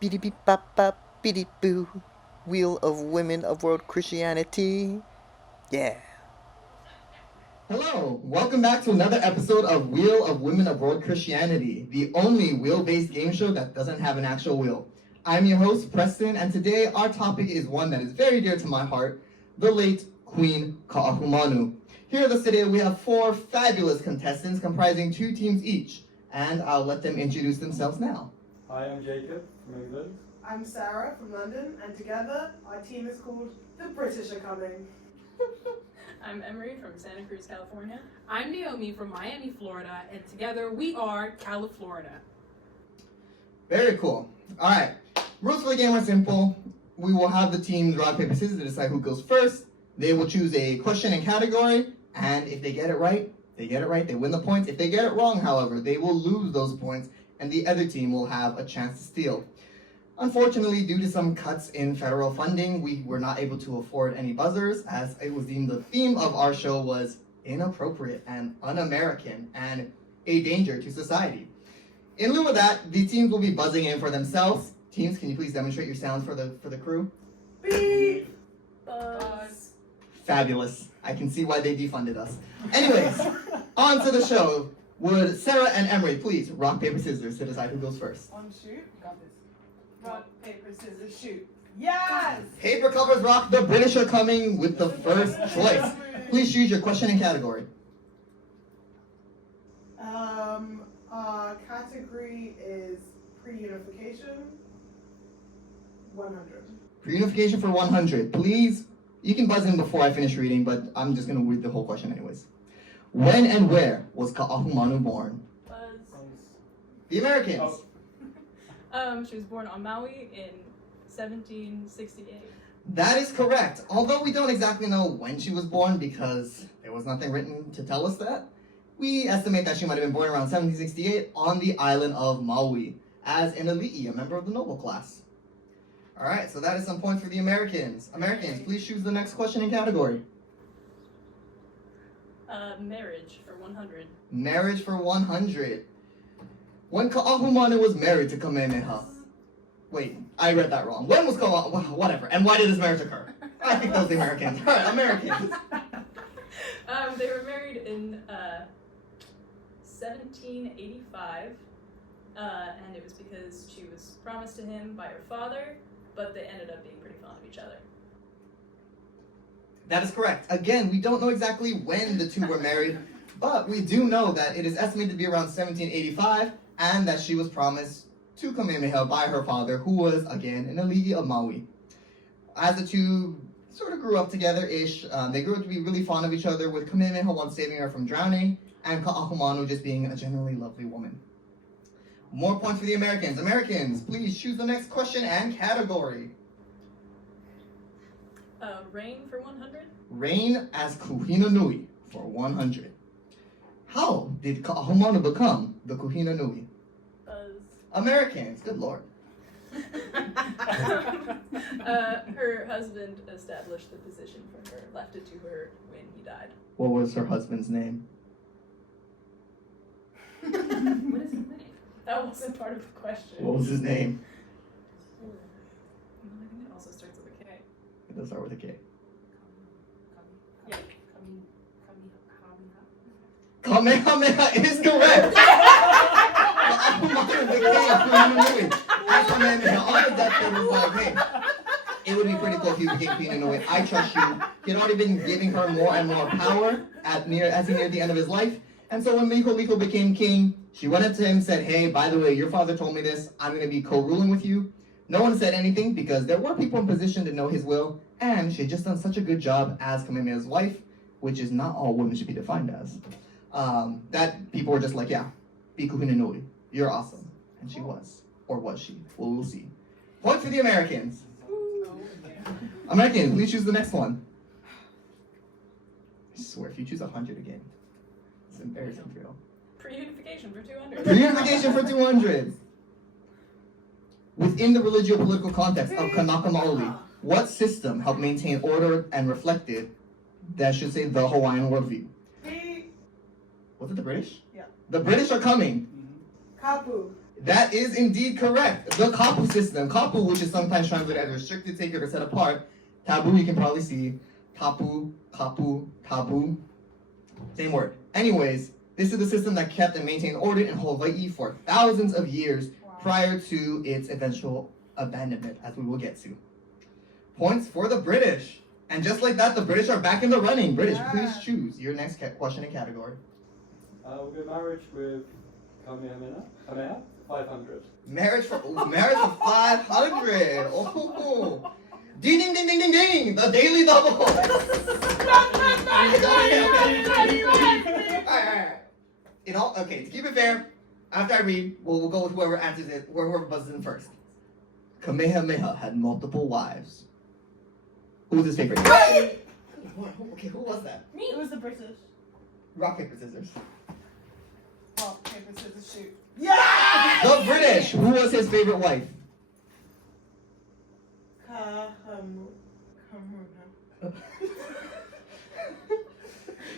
Biddy beep bop bop biddy boo. Wheel of Women of World Christianity. Yeah. Hello, welcome back to another episode of Wheel of Women of World Christianity, the only wheel-based game show that doesn't have an actual wheel. I'm your host, Preston, and today our topic is one that is very dear to my heart, the late Queen Ka'ahumanu. Here with us today we have four fabulous contestants comprising two teams each, and I'll let them introduce themselves now. Hi, I'm Jacob from England. I'm Sarah from London, and together our team is called The British Are Coming. I'm Emery from Santa Cruz, California. I'm Naomi from Miami, Florida, and together we are Califlorida. Very cool. All right, rules for the game are simple. We will have the teams rock, paper, scissors to decide who goes first. They will choose a question and category, and if they get it right, they get it right, they win the points. If they get it wrong, however, they will lose those points, and the other team will have a chance to steal. Unfortunately, due to some cuts in federal funding, we were not able to afford any buzzers, as it was deemed the theme of our show was inappropriate and un-American and a danger to society. In lieu of that, the teams will be buzzing in for themselves. Teams, can you please demonstrate your sounds for the crew? Beep! Buzz. Fabulous. I can see why they defunded us. Anyways, on to the show. Would Sarah and Emery please rock, paper, scissors to decide who goes first? On shoot. Got this. Rock, paper, scissors, shoot. Yes! Paper covers rock. The British are coming with the first choice. Please choose your question and category. Category is pre-unification. 100. Pre-unification for 100. Please, you can buzz in before I finish reading, but I'm just going to read the whole question anyways. When and where was Ka'ahumanu born? Buzz. The Americans. She was born on Maui in 1768. That is correct. Although we don't exactly know when she was born because there was nothing written to tell us that, we estimate that she might have been born around 1768 on the island of Maui as an ali'i, a member of the noble class. All right, so that is some points for the Americans. Americans, please choose the next question and category. Marriage for 100. Marriage for 100. When Ka'ahumanu was married to Kamehameha. Wait, I read that wrong. When was whatever. And why did this marriage occur? I think those are the Americans. All right, Americans. They were married in 1785, and it was because she was promised to him by her father, but they ended up being pretty fond of each other. That is correct. Again, we don't know exactly when the two were married, but we do know that it is estimated to be around 1785, and that she was promised to Kamehameha by her father, who was, again, an ali'i of Maui. As the two sort of grew up together-ish, they grew up to be really fond of each other, with Kamehameha once saving her from drowning, and Ka'ahumanu just being a generally lovely woman. More points for the Americans. Americans, please choose the next question and category. Rain for 100. Reign as Kuhina Nui for 100. How did Ka'ahumanu become the Kuhina Nui? Buzz. Americans, good lord. Her husband established the position for her, left it to her when he died. What was her husband's name? What is his name? That wasn't part of the question. What was his name? I think it also starts with a K. It does start with a K. Yeah. Kamehameha is correct! Ka'ahumanu became Kuhina Nui. As Kamehameha on the deathbed was like, hey, it would be pretty cool if you became Kuhina Nui. I trust you. He had already been giving her more and more power as he neared the end of his life. And so when Liko became king, she went up to him and said, hey, by the way, your father told me this. I'm going to be co-ruling with you. No one said anything because there were people in position to know his will, and she had just done such a good job as Kamehameha's wife, which is not all women should be defined as. That people were just like, yeah, be Kuhina Nui. You're awesome. And she was. Or was she? Well, we'll see. Point for the Americans. Americans, please choose the next one. I swear, if you choose 100 again, it's embarrassing for you. Pre-unification for 200. Pre-unification for 200. Within the religio-political context of Kanaka Maoli, what system helped maintain order and reflected, that should say, the Hawaiian worldview? Beep! Was it the British? Yeah. The British are coming. Kapu. That is indeed correct. The kapu system. Kapu, which is sometimes translated as restricted, sacred, or set apart. Tabu, you can probably see. Tapu, kapu, tabu. Same word. Anyways, this is the system that kept and maintained order in Hawaii for thousands of years prior to its eventual abandonment, as we will get to. Points for the British. And just like that, the British are back in the running. British, please choose your next question and category. We'll go marriage with Kamehameha. 500. Marriage for 500. Oh, ding ding ding ding ding ding! The daily double. Alright. Okay, to keep it fair, after I read, we'll go with whoever answers it, whoever buzzes in first. Kamehameha had multiple wives. Who was his favorite? Okay, who was that? It was the British. Rock, paper, scissors. Rock, paper, scissors, shoot. Yeah! The British. Who was his favorite wife?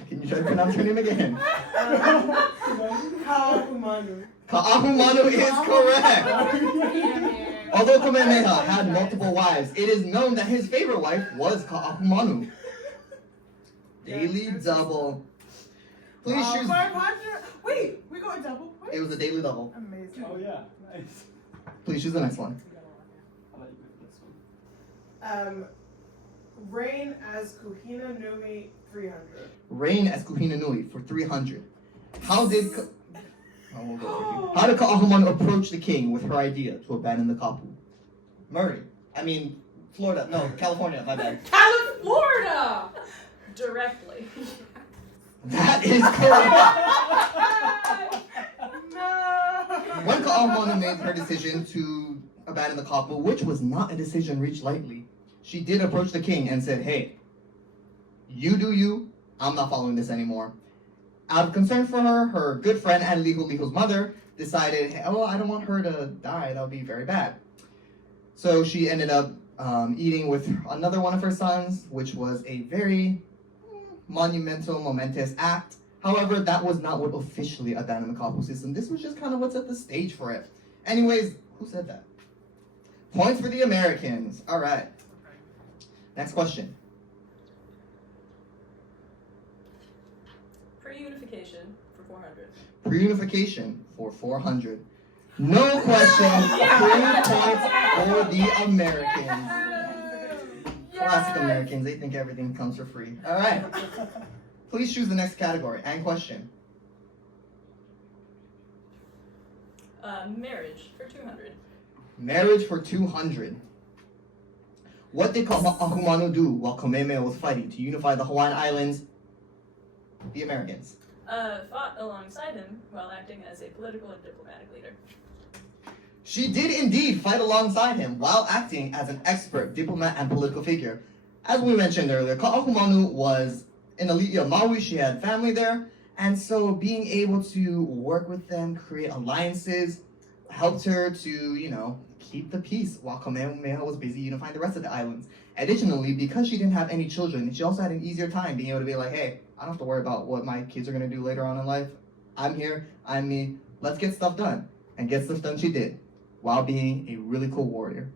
Can you try to pronounce her name again? Ka'ahumanu. Ka'ahumanu is correct. Although Kamehameha had multiple wives, it is known that his favorite wife was Ka'ahumanu. Daily double. Please choose. 500. Wait, we got a double point? It was a daily double. Amazing. Oh yeah, nice. Please choose the next one. I'll let you go for this one. Reign as Kuhina Nui 300. Reign as Kuhina Nui for 300. How did Ka'ahumanu approach the king with her idea to abandon the kapu? Florida. No, California, my bad. California! Directly. That is correct. No! When Ka'ahumanu made her decision to abandon the kapu, which was not a decision reached lightly, she did approach the king and said, hey, you do you, I'm not following this anymore. Out of concern for her, her good friend and Lihu's mother decided, hey, I don't want her to die, that would be very bad. So she ended up eating with another one of her sons, which was a very momentous act. However, that was not what officially abandoned the kapu system. This was just kind of what set the stage for it. Anyways, who said that? Points for the Americans. All right. Next question. Pre-unification for 400. Pre-unification for 400. No question. 3 points for the Americans. Classic Americans. They think everything comes for free. All right. Please choose the next category and question. Marriage for 200. Marriage for 200. What did Ka'ahumanu do while Kamehameha was fighting to unify the Hawaiian Islands? The Americans. Fought alongside him while acting as a political and diplomatic leader. She did indeed fight alongside him while acting as an expert diplomat and political figure. As we mentioned earlier, Ka'ahumanu was an elite of Maui. She had family there. And so being able to work with them, create alliances, helped her to, keep the peace while Kamehameha was busy unifying the rest of the islands. Additionally, because she didn't have any children, she also had an easier time being able to be like, hey, I don't have to worry about what my kids are going to do later on in life. I'm here, I'm me, let's get stuff done. And get stuff done she did, while being a really cool warrior.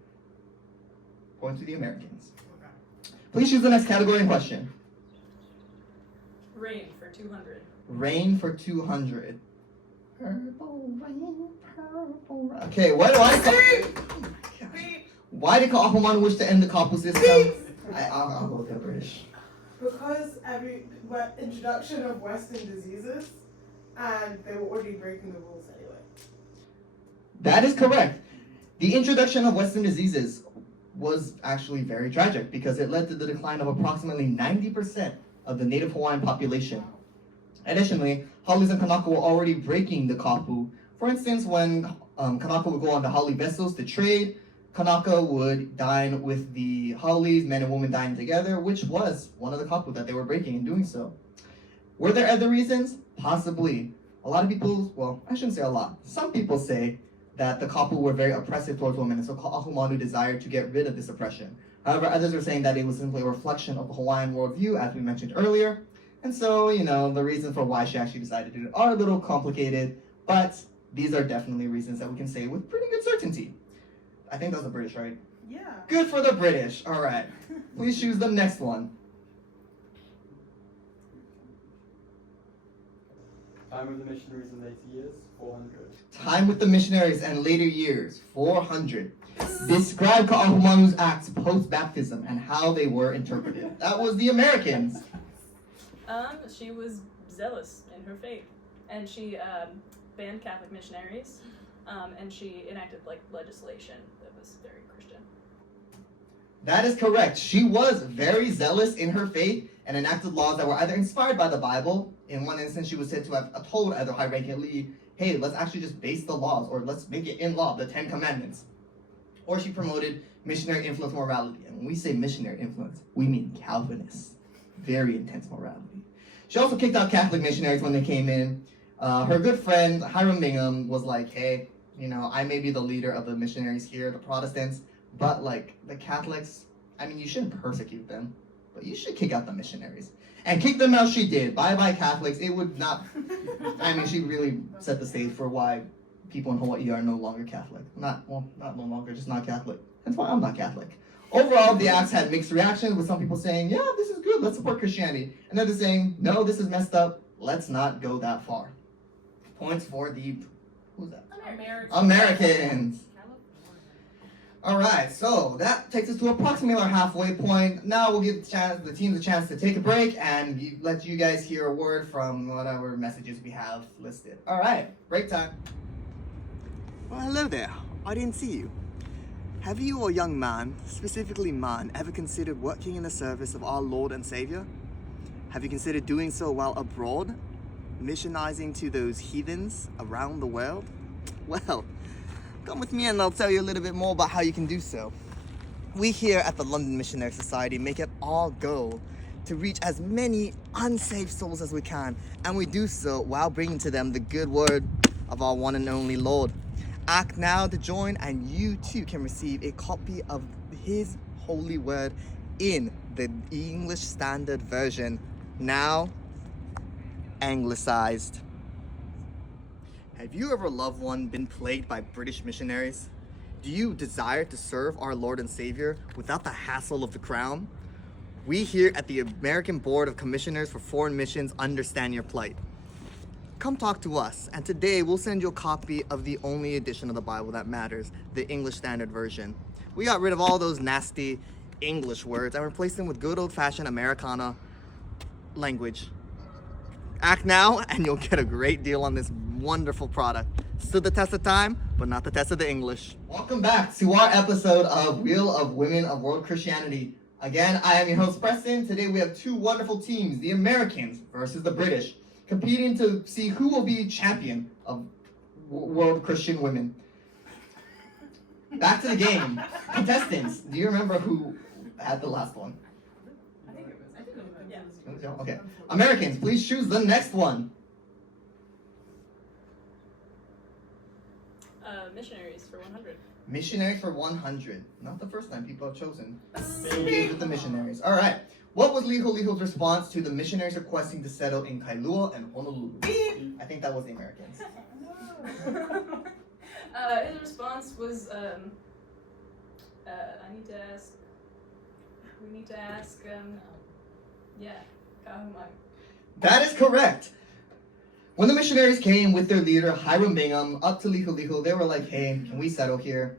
Point to the Americans. Please choose the next category in question. Reign for 200. Reign for 200. Purple rain, purple rain. Okay, why did Ka'ahumanu wish to end the kapu system? I'll go with the British. Because introduction of Western diseases, and they were already breaking the rules anyway. That is correct. The introduction of Western diseases was actually very tragic because it led to the decline of approximately 90% of the native Hawaiian population. Additionally, haoles and kanaka were already breaking the kapu. For instance, when kanaka would go on the haole vessels to trade, kanaka would dine with the haoles, men and women dining together, which was one of the kapu that they were breaking in doing so. Were there other reasons? Possibly. A lot of people, well, I shouldn't say a lot. Some people say that the kapu were very oppressive towards women, and so Ka'ahumanu desired to get rid of this oppression. However, others are saying that it was simply a reflection of the Hawaiian worldview, as we mentioned earlier. And so, the reasons for why she actually decided to do it are a little complicated, but These are definitely reasons that we can say with pretty good certainty. I think that was the British, right? Yeah. Good for the British. All right. Please choose the next one. Time of the missionaries in later years, 400. Time with the missionaries and later years, 400. Describe Ka'ahumanu's acts post-baptism and how they were interpreted. That was the Americans. She was zealous in her faith, and she banned Catholic missionaries, and she enacted like legislation that was very Christian. That is correct. She was very zealous in her faith and enacted laws that were either inspired by the Bible. In one instance, she was said to have told either high-ranking lead, hey, let's actually just base the laws, or let's make it in law, the 10 Commandments. Or she promoted missionary influence morality. And when we say missionary influence, we mean Calvinists. Very intense morality. She also kicked out Catholic missionaries when they came in. Her good friend, Hiram Bingham, was like, hey, you know, I may be the leader of the missionaries here, the Protestants, but like the Catholics, I mean, you shouldn't persecute them, but you should kick out the missionaries. And kick them out she did. Bye-bye Catholics. It would not, I mean, she really set the stage for why people in Hawaii are no longer Catholic. Not no longer, just not Catholic. That's why I'm not Catholic. Overall, the acts had mixed reactions, with some people saying, yeah, this is good, let's support Christianity. And others saying, no, this is messed up, let's not go that far. Points for the, who's that? Americans. All right, so that takes us to approximately our halfway point. Now we'll give the teams a chance to take a break and let you guys hear a word from whatever messages we have listed. All right, break time. Well, hello there. I didn't see you. Have you or young man, specifically man, ever considered working in the service of our Lord and Savior? Have you considered doing so while abroad, missionizing to those heathens around the world? Well, come with me and I'll tell you a little bit more about how you can do so. We here at the London Missionary Society make it our goal to reach as many unsaved souls as we can, and we do so while bringing to them the good word of our one and only Lord. Act now to join, and you too can receive a copy of His holy word in the English Standard Version, now anglicized. Have you or a loved one been plagued by British missionaries? Do you desire to serve our Lord and Savior without the hassle of the crown? We here at the American Board of Commissioners for Foreign Missions understand your plight. Come talk to us, and today we'll send you a copy of the only edition of the Bible that matters, the English Standard Version. We got rid of all those nasty English words and replaced them with good old-fashioned Americana language. Act now, and you'll get a great deal on this wonderful product. Stood the test of time, but not the test of the English. Welcome back to our episode of Wheel of Women of World Christianity. Again, I am your host, Preston. Today we have two wonderful teams, the Americans versus the British, competing to see who will be champion of world Christian women. Back to the game. Contestants, do you remember who had the last one? Okay. Americans, please choose the next one. Missionaries for 100. Missionaries for 100. Not the first time people have chosen to engage with the missionaries. All right. What was Liho's response to the missionaries requesting to settle in Kailua and Honolulu? I think that was the Americans. His response was, we need to ask, Kahumai. That is correct. When the missionaries came with their leader, Hiram Bingham, up to Liho, they were like, hey, can we settle here?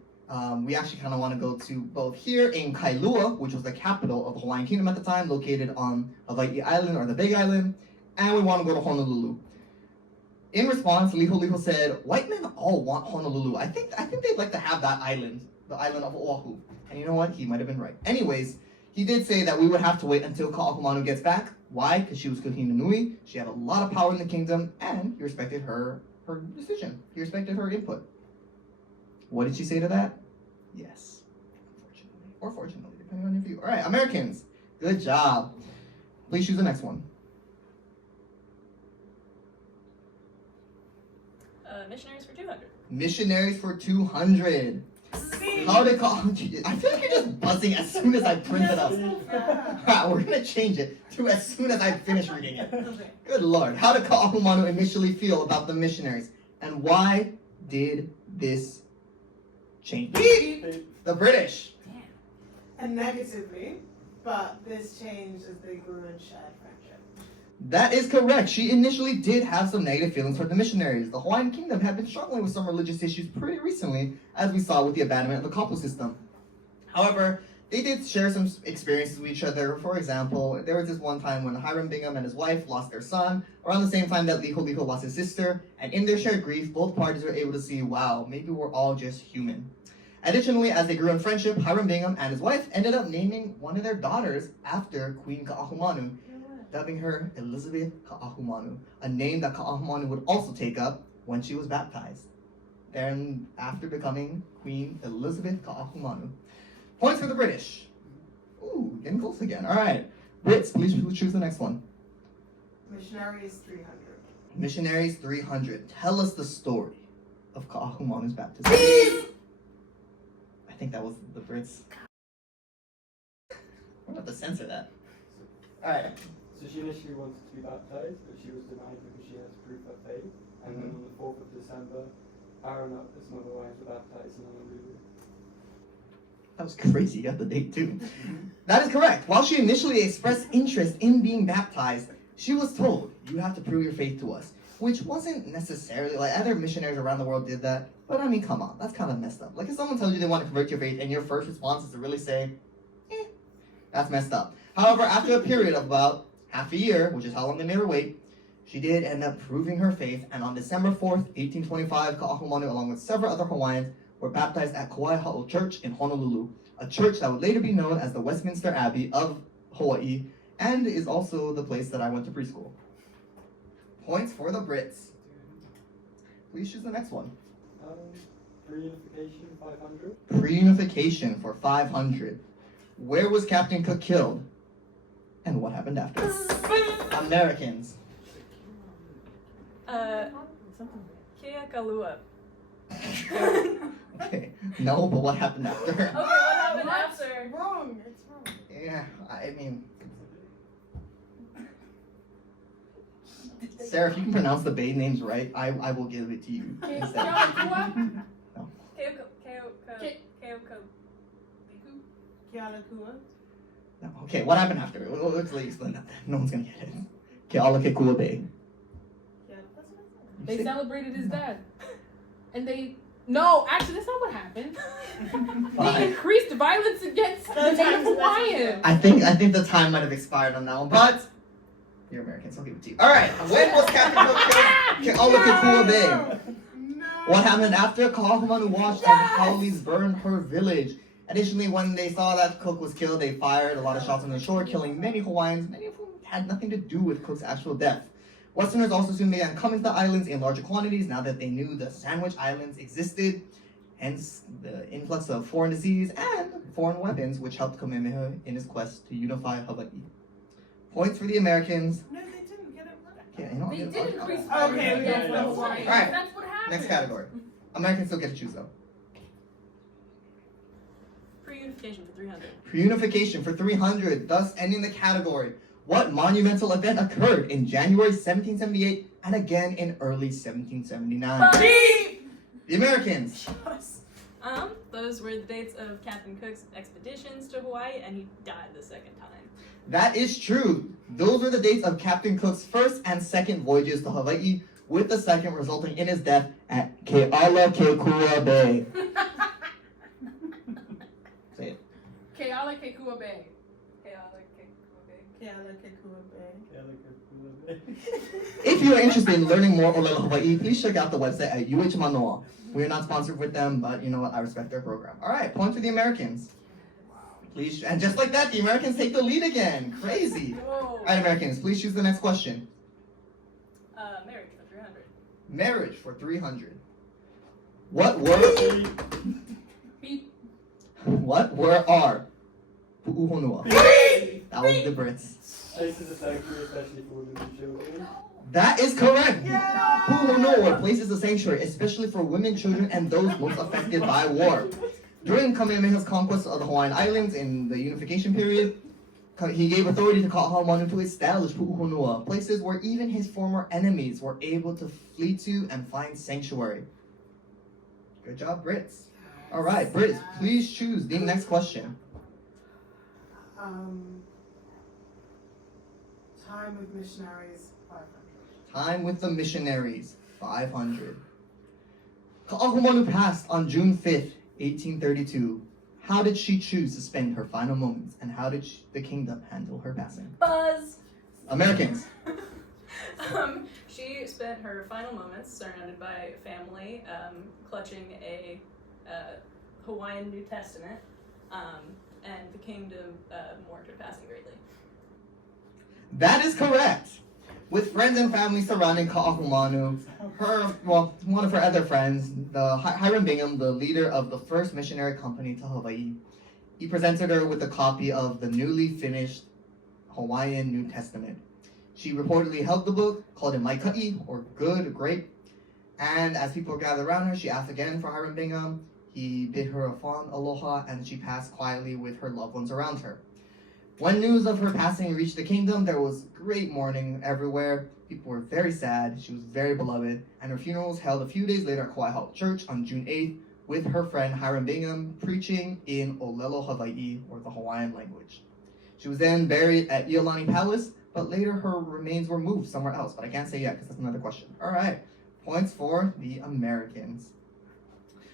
We actually kind of want to go to both here in Kailua, which was the capital of the Hawaiian Kingdom at the time, located on Hawaii Island or the Big Island, and we want to go to Honolulu. In response, Liho said, white men all want Honolulu. I think they'd like to have that island, the island of Oahu. And you know what? He might have been right. Anyways, he did say that we would have to wait until Ka'ahumanu gets back. Why? Because she was Kahina Nui. She had a lot of power in the kingdom, and he respected her decision. He respected her input. What did she say to that? Yes. Unfortunately. Or fortunately, depending on your view. All right, Americans. Good job. Please choose the next one. Missionaries for 200. Missionaries for 200. How to call? I feel like you're just buzzing as soon as I print it up. Alright, we're gonna change it to as soon as I finish reading it. Good Lord. How did Ka'ahumanu initially feel about the missionaries? And why did this change? Beep. The British. And negatively, but this changed as they grew and shared friendship. That is correct. She initially did have some negative feelings toward the missionaries. The Hawaiian Kingdom had been struggling with some religious issues pretty recently, as we saw with the abandonment of the kapu system. However, they did share some experiences with each other. For example, there was this one time when Hiram Bingham and his wife lost their son, around the same time that Liho Liho lost his sister, and in their shared grief, both parties were able to see, wow, maybe we're all just human. Additionally, as they grew in friendship, Hiram Bingham and his wife ended up naming one of their daughters after Queen Ka'ahumanu, dubbing her Elizabeth Ka'ahumanu, a name that Ka'ahumanu would also take up when she was baptized. Then, after becoming Queen Elizabeth Ka'ahumanu. Points for the British. Ooh, getting close again. All right. Brits, please choose the next one. Missionaries 300. Missionaries 300. Tell us the story of Ka'ahumanu's baptism. I think that was the Brits. We're going to have to censor that. All right. So she initially wanted to be baptized, but she was denied because she had to prove her faith. And then on the 4th of December, Aaron and some other wives were baptized in Honolulu. That was crazy. You got the date too. That is correct. While she initially expressed interest in being baptized, she was told, you have to prove your faith to us. Which wasn't necessarily, like other missionaries around the world did that. But I mean, come on, that's kind of messed up. Like if someone tells you they want to convert your faith and your first response is to really say, that's messed up. However, after a period of about half a year, which is how long they made her wait, she did end up proving her faith. And on December 4th, 1825, Ka'ahumanu, along with several other Hawaiians, were baptized at Kauai Ha'o Church in Honolulu, a church that would later be known as the Westminster Abbey of Hawaii, and is also the place that I went to preschool. Points for the Brits. Please choose the next one. Reunification 500. Reunification for 500. Where was Captain Cook killed? And what happened after? Americans. Keakalua. Okay. No, but what happened after? Okay, what happened after? Wrong. It's wrong. Yeah, I mean... Sarah, if you can pronounce the bay names right, I will give it to you. instead. Kealakua. No. Okay, what happened after? Let's explain that. No one's gonna get it. Kealakekua Bay. Yeah, that's what I said. They celebrated his death. And they... No, actually, that's not what happened. They Fine. increased violence against the Native Hawaiians. I think the time might have expired on that one, but you're Americans, I'll give it to you. Alright, when was Captain Cook killed? Kealakekua Bay. No. What happened after Ka'ahumanu watched as the Howleys burned her village? Additionally, when they saw that Cook was killed, they fired a lot of shots on the shore, killing many Hawaiians, many of whom had nothing to do with Cook's actual death. Westerners also soon began coming to the islands in larger quantities now that they knew the Sandwich Islands existed, hence the influx of foreign disease and foreign weapons, which helped Kamehameha in his quest to unify Hawaii. Points for the Americans. No, they didn't get it right. Okay, you know what? They did increase Okay, violence we against got the that. Hawaiians. Alright. That's what happened. Next category. Americans still get to choose though. Pre-unification for 300. Reunification for 300, thus ending the category. What monumental event occurred in January 1778 and again in early 1779? The Americans. Those were the dates of Captain Cook's expeditions to Hawaii, and he died the second time. That is true. Those were the dates of Captain Cook's first and second voyages to Hawaii, with the second resulting in his death at Kealakekua Bay. Say it. Kealakekua Bay. Kealakekua Bay. If you are interested in learning more about Hawaii, please check out the website at UH Manoa. We are not sponsored with them, but you know what? I respect their program. All right, point for the Americans. Please, and just like that, the Americans take the lead again. Crazy. Whoa. All right, Americans, please choose the next question. Marriage for 300. Marriage for 300. What were Beep. what were our pu'uhonua? That was the Brits. Places of sanctuary, especially for women and children. That is correct. Yeah. Pu'uhonua places of sanctuary, especially for women, children, and those most affected by war. During Kamehameha's conquest of the Hawaiian Islands in the unification period, he gave authority to Ka'ahumanu to establish pu'uhonua, places where even his former enemies were able to flee to and find sanctuary. Good job, Brits. All right, Brits, please choose the next question. Time with missionaries, 500. Time with the missionaries, 500. Ka'ahumanu passed on June 5th, 1832. How did she choose to spend her final moments, and how did the kingdom handle her passing? Buzz! Americans. She spent her final moments surrounded by family, clutching a Hawaiian New Testament, and the kingdom mourned her passing greatly. That is correct. With friends and family surrounding Ka'ahumanu, one of her other friends, the Hiram Bingham, the leader of the first missionary company to Hawaii, he presented her with a copy of the newly finished Hawaiian New Testament. She reportedly held the book, called it Maikai, or good, great. And as people gathered around her, she asked again for Hiram Bingham. He bid her a fond aloha, and she passed quietly with her loved ones around her. When news of her passing reached the kingdom, there was great mourning everywhere. People were very sad. She was very beloved, and her funeral was held a few days later at Kauai Hall Church on June 8th with her friend Hiram Bingham preaching in Olelo, Hawaii, or the Hawaiian language. She was then buried at Iolani Palace, but later her remains were moved somewhere else, but I can't say yet because that's another question. All right, points for the Americans.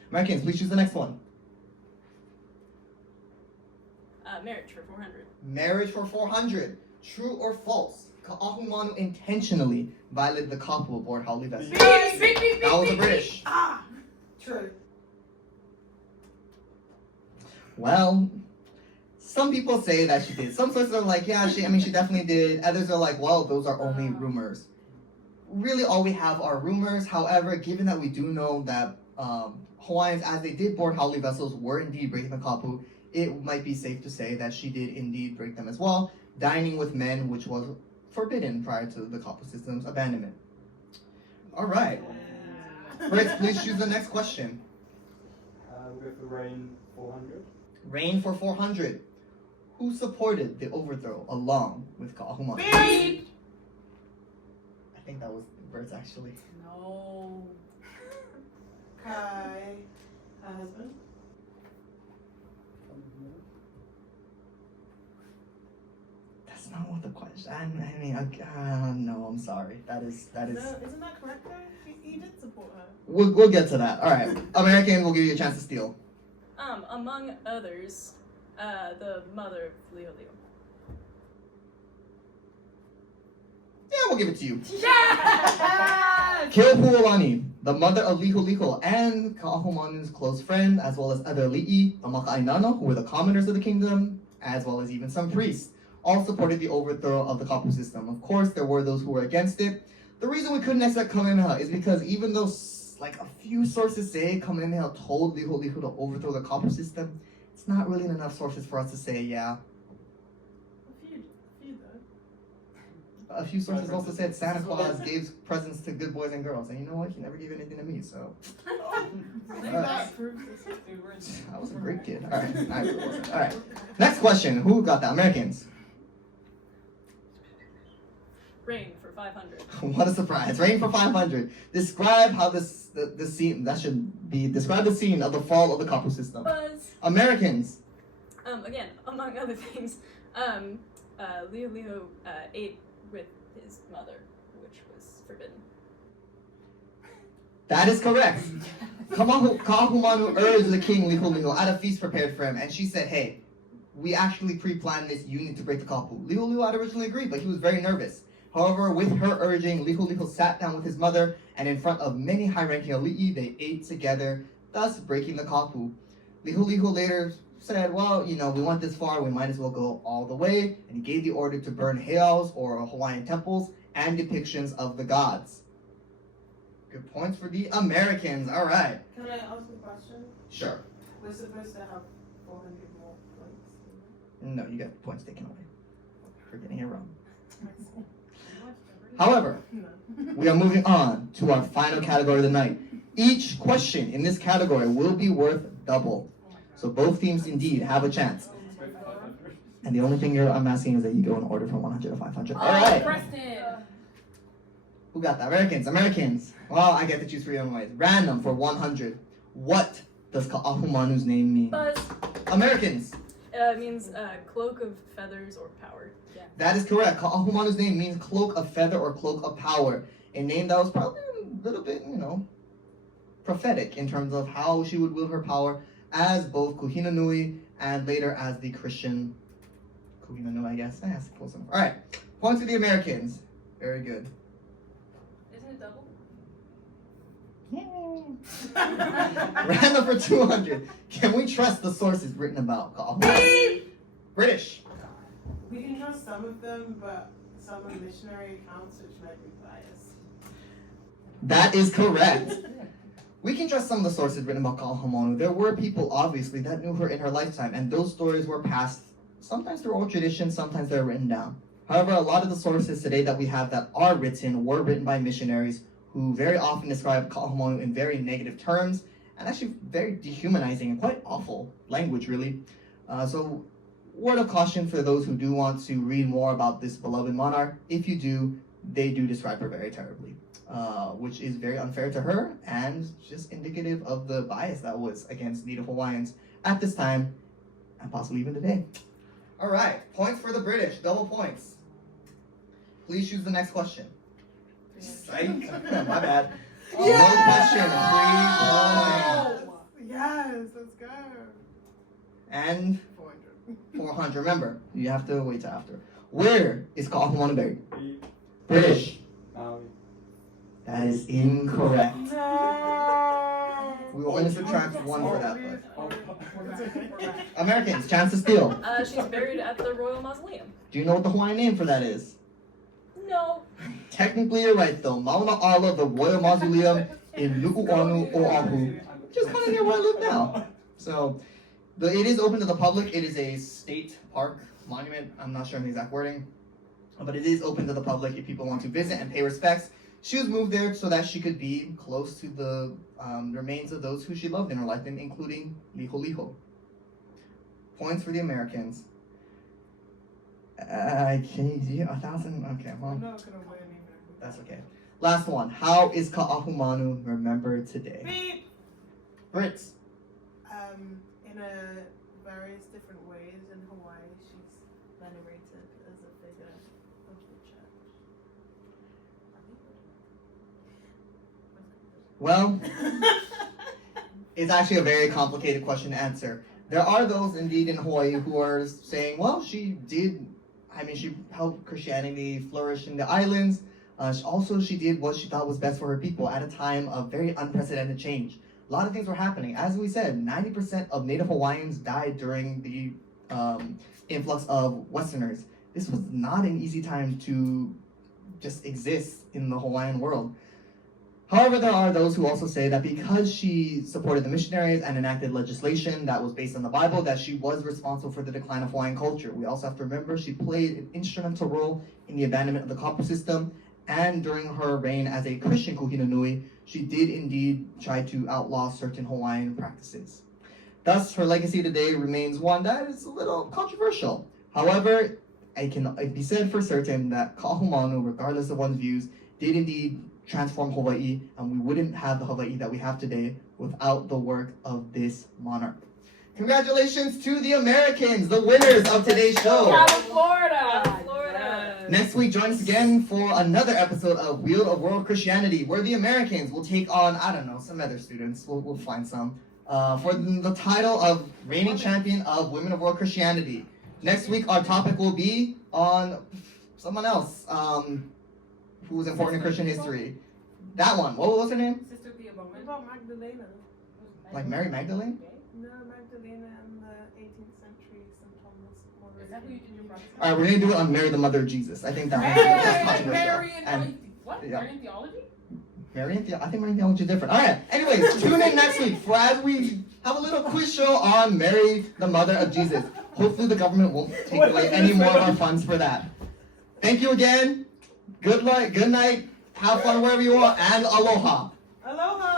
Americans, please choose the next one. Marriage for 400. Marriage for 400. True or false? Ka'ahumanu intentionally violated the kapu aboard Haole vessel. That was the British. True. Well, some people say that she did. Some sources are like, yeah, she definitely did. Others are like, well, those are only rumors. Really, all we have are rumors. However, given that we do know that Hawaiians, as they did board Haole vessels, were indeed breaking the kapu, it might be safe to say that she did indeed break them as well, dining with men, which was forbidden prior to the kapu system's abandonment. All right. Brits, please choose the next question. We'll go for rain 400. Rain for 400. Who supported the overthrow along with Ka'ahumanu? Beep! I think that was Brits, actually. No. Kai, her husband. That's not what the question. No, I'm sorry. That is. No, isn't that correct though? He did support her. We'll get to that. All right, American, we'll give you a chance to steal. Among others, the mother of Leo Leo. Yeah, we'll give it to you. Yes! Keopuolani, the mother of Lihu Lihu and Ka'ahumanu's close friend, as well as other li'i, the Maka'ainana, who were the commoners of the kingdom, as well as even some priests, all supported the overthrow of the kapu system. Of course, there were those who were against it. The reason we couldn't accept Kamehameha is because even though like a few sources say Kamehameha told Lihu Lihu to overthrow the kapu system, it's not really enough sources for us to say, yeah. A few though. A few sources also said Santa Claus gave presents to good boys and girls, and you know what? He never gave anything to me, so. I was a great kid. All right, I really wasn't. All right, next question. Who got that? Americans. Rain for 500. What a surprise! Rain for 500. Describe how the scene describe the scene of the fall of the kapu system. Buzz. Americans. Again, among other things, Leo Leo ate with his mother, which was forbidden. That is correct. Ka'ahumanu urged the king Lihu Lihu at a feast prepared for him, and she said, "Hey, we actually pre-planned this. You need to break the kapu." Lihu Lihu had originally agreed, but he was very nervous. However, with her urging, Lihu Lihu sat down with his mother, and in front of many high-ranking ali'i, they ate together, thus breaking the kapu. Lihu Lihu later said, well, we went this far, we might as well go all the way, and he gave the order to burn heiaus, or Hawaiian temples, and depictions of the gods. Good points for the Americans. All right. Can I ask a question? Sure. We're supposed to have 400 more points. No, you got points taken away for getting it wrong. However, we are moving on to our final category of the night. Each question in this category will be worth double. So both teams indeed have a chance. And the only thing I'm asking is that you go in order from 100 to 500. All right. Preston. Who got that? Americans. Well, I get to choose 3 other ways. Random for 100. What does Ka'ahumanu's name mean? Buzz. Americans. It means cloak of feathers or power. Yeah. That is correct. Ka'ahumanu's name means cloak of feather or cloak of power. A name that was probably a little bit, prophetic in terms of how she would wield her power as both Kuhina Nui and later as the Christian Kuhina Nui, I guess. That's close enough. All right. Points to the Americans. Very good. Isn't it double? Random for 200. Can we trust the sources written about Ka'ahumanu? British. We can trust some of them, but some are missionary accounts which might be biased. That is correct. We can trust some of the sources written about Ka'ahumanu. There were people, obviously, that knew her in her lifetime, and those stories were passed sometimes through oral tradition, sometimes they're written down. However, a lot of the sources today that we have that are written were written by missionaries who very often describe Ka'ahumanu in very negative terms, and actually very dehumanizing and quite awful language, really. So, word of caution for those who do want to read more about this beloved monarch. If you do, they do describe her very terribly. Which is very unfair to her and just indicative of the bias that was against Native Hawaiians at this time and possibly even today. All right, points for the British, double points. Please choose the next question. Psych. My bad. One question, 3 points. Yes, let's go. And 400. 400. Remember, you have to wait till after. Where is Ka'ahumanu buried? Beep. British. Maui. That is incorrect. No. We will only subtract 1 for that. Oh, But. Americans, chance to steal. She's buried at the Royal Mausoleum. Do you know what the Hawaiian name for that is? No. Technically, you're right though. Mauna Ala, the Royal Mausoleum in Lu'uanu, Oahu, which is kind of near where I live now. So, it is open to the public. It is a state park monument. I'm not sure of the exact wording, but it is open to the public if people want to visit and pay respects. She was moved there so that she could be close to the remains of those who she loved in her life, including Liho Liho. Points for the Americans. Can you do 1,000? Okay, well, I'm not gonna win even. that's okay. Last one. How is Ka'ahumanu remembered today? Beep. Brits. In various different ways in Hawaii, she's venerated as a figure of the church. Well, it's actually a very complicated question to answer. There are those indeed in Hawaii who are saying, well, she helped Christianity flourish in the islands. She did what she thought was best for her people at a time of very unprecedented change. A lot of things were happening. As we said, 90% of Native Hawaiians died during the influx of Westerners. This was not an easy time to just exist in the Hawaiian world. However, there are those who also say that because she supported the missionaries and enacted legislation that was based on the Bible, that she was responsible for the decline of Hawaiian culture. We also have to remember she played an instrumental role in the abandonment of the copper system, and during her reign as a Christian Kuhina Nui, she did indeed try to outlaw certain Hawaiian practices. Thus, her legacy today remains one that is a little controversial. However, it can be said for certain that Ka'ahumanu, regardless of one's views, did indeed transform Hawaii, and we wouldn't have the Hawaii that we have today without the work of this monarch. Congratulations to the Americans, the winners of today's show. Florida. Next week, join us again for another episode of Wheel of World Christianity, where the Americans will take on, I don't know, some other students. We'll find some. For the title of reigning champion of Women of World Christianity. Next week, our topic will be on someone else who was important in Christian history. That one. What was her name? Sister Thea What Bowman. about Magdalena? Like Mary Magdalene? No, Magdalena in the 18th century, St. Thomas. Is that who you did your brother? All right, we're going to do it on Mary, the Mother of Jesus. I think that's controversial. Marian, And what? yeah. Marian theology? I think Marian theology is different. All right. Anyways, tune in next week for as we have a little quiz show on Mary, the Mother of Jesus. Hopefully, the government won't take away any more of our funds for that. Thank you again. Good night. Have fun wherever you are, and aloha. Aloha!